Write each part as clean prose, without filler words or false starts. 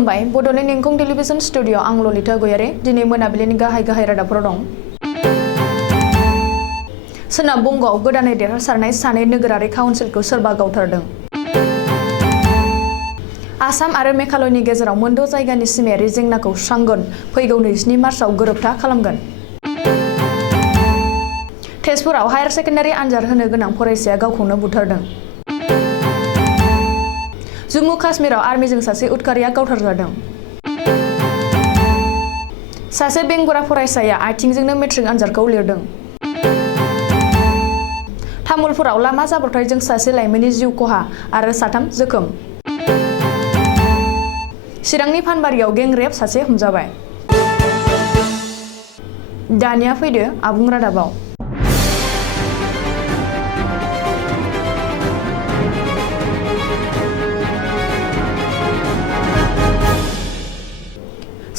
खुलुमबाय बडोलेण्ड एंखं television studio आं ललिता गयारी दिनै मोनाबिलिनि गाहाय रादाबफोर दं। सोनाब बंगआव गोदानै देरहासारनाय सानै नोगोरारि काउन्सिलखौ सोरबा गावथारदों। आसाम आरो मेघालयनि गेजेराव मोनद' जायगानि सिमायारि जेंनाखौ सुस्रांगोन फैगौ 27 मार्चआव गोरोबथा खालामगोन। तेजपुराव हायार सेकेन्डारि आनजाद होनो गोनां फरायसाया गावखौनो बुथारदों। जम्मु काश्मीराव आर्मिजों सासे उदखारिया गावथारजादों। सासे बेंगुरा फरायसाया आथिंजोंनो मेट्रिक आनजादखौ लिरदों। तामुलपुराव लामा जाब्रबथायजों सासे लाइमोननि जिउ खहा आरो 3 जोखोम। चिरांनि फानबारियाव गेंरेप सासे हमजाबाय। दानिया फैदो आबुं रादाबाव।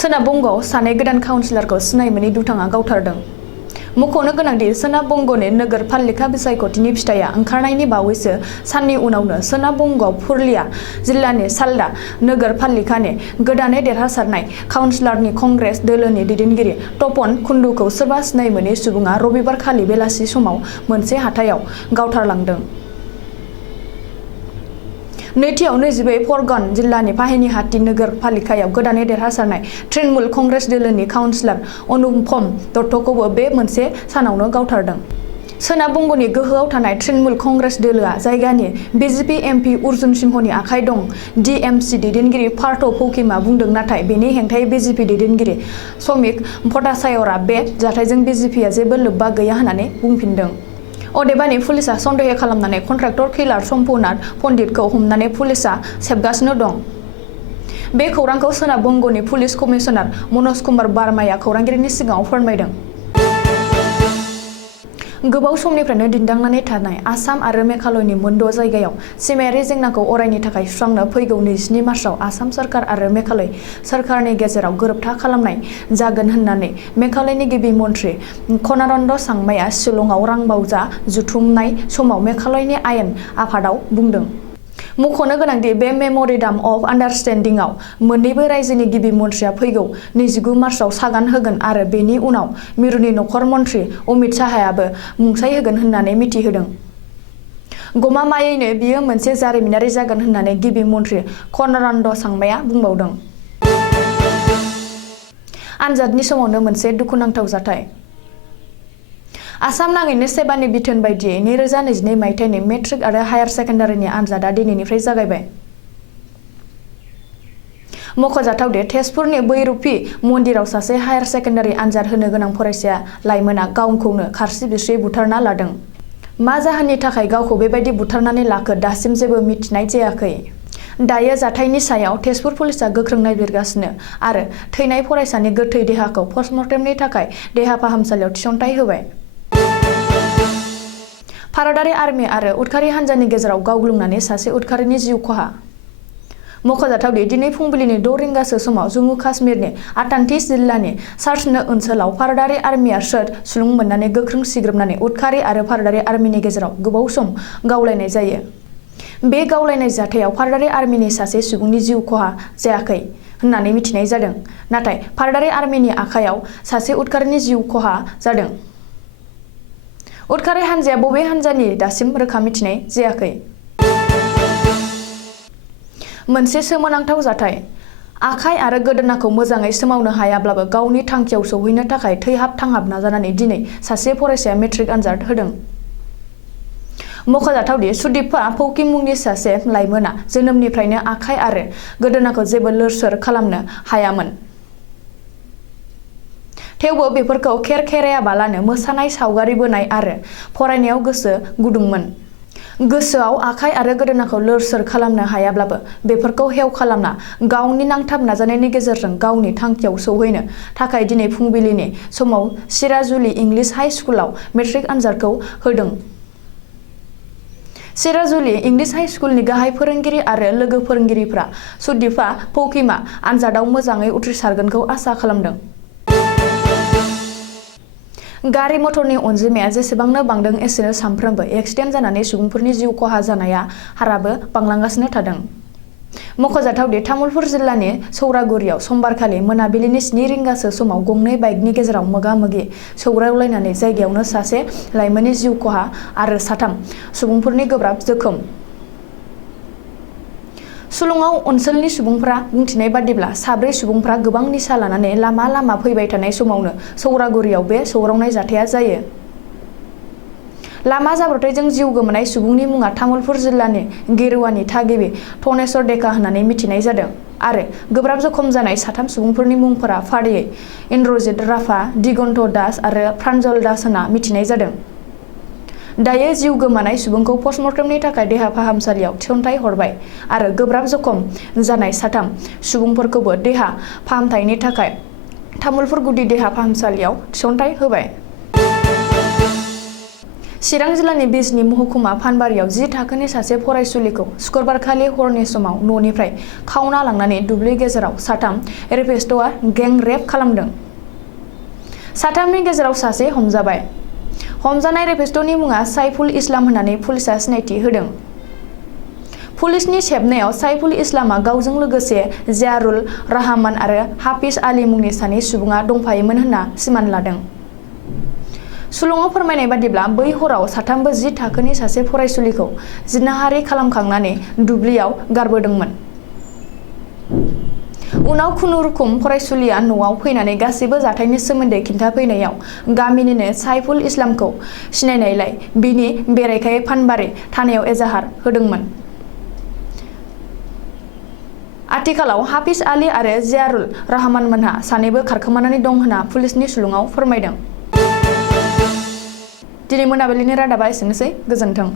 सोनाब बंगआव सानै गोदान काउन्सिलरखौ सिनाय मोनै दुथाङा गावथारदों। मख'नो गोनांदि सोनाब बंगनि नोगोर पालिका बिसायख'थिनि फिथाइया ओंखारनायनि बावैसो साननि उनावनो सोनाब बंगआव पुरुलिया जिल्लानि सालदा नोगोर पालिकानि गोदानै देरहासारनाय काउन्सिलरनि कंग्रेस दोलोनि दैदेनगिरि तपन कुन्दुखौ सोरबा सिनाय मोनै सुबुङा रबिबारखालि बेलासि समाव मोनसे हाथायाव गावथारलांदों। नैथियाव 22 परगन जिल्लानि पाहिनिहाटी नोगोर पालिकायाव गोदानै देरहासारनाय तृणमूल कंग्रेस दोलोनि काउन्सिलर अनुपम दत्तखौबो बे मोनसे सानावनो गावथारदों। सोनाब बंगनि गोहोआव थानाय तृणमूल कंग्रेस दोलोआ जायगानि बिजेपि एमपि अर्जुन सिंहनि आखाइ दं डिएमसि दैदेनगिरि पार्थ फौकिमा बुंदों, नाथाय बेनि हेंथायै बिजेपि दैदेनगिरि समिक भट्टाचार्यआ बे जाथायजों बिजेपिआ जेबो लोब्बा गैया होननानै बुंफिनदों। अदेबानि पुलिसआ सन्देह खालामनानै कन्ट्राक्टर किलार सम्पुनाथ पन्डितखौ हमनानै पुलिसआ सेबगासिनो दं। बे खौरांखौ सोनाब बंगनि पुलिस कमिशनार मनज कुमार बार्माया खौरांगिरिनि सिगाङाव फोरमायदों। गोबाव समनिफ्रायनो दिन्दांनानै थानाय आसाम आरो मेघालयनि मोनद' जायगायाव सिमायारि जेंनाखौ अरायनि थाखाय सुस्रांनो फैगौ 27 मार्चआव आसाम सरकार आरो मेघालय सरकारनि गेजेराव गोरोबथा खालामनाय जागोन होननानै मेघालयनि गिबि मन्थ्रि कनारन्द सांमाया शिलंआव रांबावजा जुथुमनाय समाव मेघालयनि आयेन आफादाव बुंदों। मख'नो गोनांदि बे मेम'रेन्डाम अफ आन्डारस्टेन्डिंआव मोन्नैबो रायजोनि गिबि मन्थ्रिया फैगौ 29 मार्चआव सागान होगोन आरो बेनि उनाव मिरुनि नखर मन्थ्रि अमित शाहयाबो मुंसाइ होगोन होननानै मिथिहोदों। गमामायैनो बियो मोनसे जारिमिनारि जागोन होननानै गिबि मन्थ्रि कनारन्द सांमाया बुंबावदों। आनजादनि समावनो मोनसे दुखुनांथाव जाथाय। आसाम नाङैनो सेबानि बिथोन बायदियै 2022 मायथाइनि मेट्रिक आरो हायार सेकेन्डारिनि आनजादा दिनैनिफ्राय जागायबाय। मख'जाथावदि तेजपुरनि बैरुपि मन्दिराव सासे हायार सेकेन्डारि आनजाद होनो गोनां फरायसाया लाइमोना गावखौनो खारसि बिस्रि बुथारना लादों। मा जाहोननि थाखाय गावखौ बेबायदि बुथारनानै लाखो दासिम जेबो मिथिनाय जायाखै। दायो जाथायनि सायाव तेजपुर पुलिसआ गोख्रों नायबिजिरगासिनो आरो थैनाय फरायसानि गोथै देहाखौ पस्टमर्टेमनि थाखाय देहा फाहामसालियाव थिसनथाय होबाय। भारतारि आर्मि आरो उदखारि हान्जानि गेजेराव गावग्लुंनानै सासे उदखारिनि जिउ खहा। मख'जाथावदि दिनै फुंबिलिनि 6 रिंगासो समाव जम्मु काश्मीरनि आटान्थि जिल्लानि सार्चनो ओनसोलाव भारतारि आर्मिया सुलुं मोननानै गोख्रों सिग्रोमनानै उदखारि आरो भारतारि आर्मिनि गेजेराव गोबाव सम गावलायनाय जायो। बे गावलायनाय जाथायाव भारतारि आर्मिनि सासे सुबुंनि जिउ खहा जायाखै होननानै मिथिनाय जादों, नाथाय भारतारि आर्मिनि आखायाव सासे उदखारिनि जिउ खहा जादों। उदखारि हान्जाया बबे हान्जानि दासिम रोखा मिथिनाय जायाखै। मोनसे सोमोनांथाव जाथाय। आखाइ आरो गोदोनाखौ मोजाङै सोमावनो हायाब्लाबो गावनि थांखियाव सौहैनो थाखाय थैहाब थांहाब नाजानानै दिनै सासे फरायसाया मेट्रिक आनजाद होदों। मख'जाथावदि सुदीपा फौकी मुंनि सासे लाइमोना जोनोमनिफ्रायनो आखाइ आरो गोदोनाखौ जेबो लोरसोर खालामनो हायामोन। थेवबो बेफोरखौ खेरखेरायाबालानो मोसानाय, सावगारि बोनाय आरो फरायनायाव गोसो गुदुंमोन। गोसोआव आखाइ आरो गोदोनाखौ लोरसोर खालामनो हायाब्लाबो बेफोरखौ हेव खालामना गावनि नांथाब नाजानायनि गेजेरजों गावनि थांखियाव सौहैनो थाखाय दिनै फुंबिलिनि समाव सिराजुली इंलिश हाइ स्कुलाव मेट्रिक आनजादखौ होदों। सिराजुली इंलिश हाइ स्कुलनि गाहाय फोरोंगिरि आरो लोगो फोरोंगिरिफ्रा सुदीपा फौकीमा आनजादाव मोजाङै उथ्रिसारगोनखौ आसा खालामदों। गारि मटरनि अनजिमाया जेसेबांनो बांदों एसेनो सानफ्रोमबो एक्सिडेन्ट जानानै सुबुंफोरनि जिउ खहा जानाया हाराबो बांलांगासिनो थादों। मख'जाथावदि तामुलपुर जिल्लानि सौरागुरियाव समबारखालि मोनाबिलिनि 7 रिंगासो समाव गंनै बाइकनि गेजेराव मोगा-मोगि सौग्रावलायनानै जायगायावनो सासे लाइमोननि जिउ खहा आरो 3 सुबुंफोरनि गोब्राब जोखोम। सुलुङाव ओनसोलनि सुबुंफ्रा बुंथिनाय बादिब्ला 4 सुबुंफ्रा गोबां निसा लानानै लामा फैबाय थानाय समावनो सौरागुरियाव बे सौग्रावनाय जाथाया जायो। लामा जाब्रबथायजों जिउ गोमानाय सुबुंनि मुङा तामुलपुर जिल्लानि गेरुवानि थागिबि धनेश्वर डेका होननानै मिथिनाय जादों आरो गोब्राब जखम जानाय 3 सुबुंफोरनि मुंफोरा फारियै इन्द्रजित राभा, दिगन्त दास आरो प्रान्जल दास होनना मिथिनाय जादों। दायो जिउ गोमानाय सुबुंखौ पस्टमर्टेमनि थाखाय देहा फाहामसालियाव थिसनथाइ हरबाय आरो गोब्राब जखम जानाय 3 सुबुंफोरखौबो देहा फाहामथायनि थाखाय तामुलपुर गुदि देहा फाहामसालियाव थिसनथाइ होबाय। चिरां जिल्लानि बिजनी महकुमा फानबारियाव 10 थाखोनि सासे फरायसुलिखौ शुक्रबारखालि हरनि समाव न'निफ्राय खावना लांनानै दुब्लि गेजेराव 3 रेपिस्टआ गें रेप खालामदों। 3नि गेजेराव सासे हमजाबाय। हमजानाय रेपिस्टनि मुङा साइफुल इस्लाम होननानै पुलिसआ सिनायथि होदों। पुलिसनि सेबनायाव साइफुल इस्लामआ गावजों लोगोसे जियारुल रहमान आरो हाफिज आली मुंनि 2 सुबुङा दंफायोमोन होनना सिमान लादों। सुलुङाव फोरमायनाय बादिब्ला बै हराव 3बो 10 थाखोनि सासे फरायसुलिखौ जिनाहारि खालामखांनानै दुब्लियाव गारबोदोंमोन। उनाव खुनुरुखुम फरायसुलिया न'आव फैनानै गासैबो जाथायनि सोमोन्दै खिन्थाफैनायाव गामिनिनो साइफुल इस्लामखौ सिनायनायलाय बिनि बेरेखायै फानबारि थानायाव एजाहार होदोंमोन। आथिखालाव हाफिज आली आरो जियारुल रहमानमोनहा 2बो खारखोमानानै दं होनना पुलिसनि सुलुङाव फोरमायदों। दिनै मोनाबिलिनि रादाबा एसेनोसै। गोजोन्थों।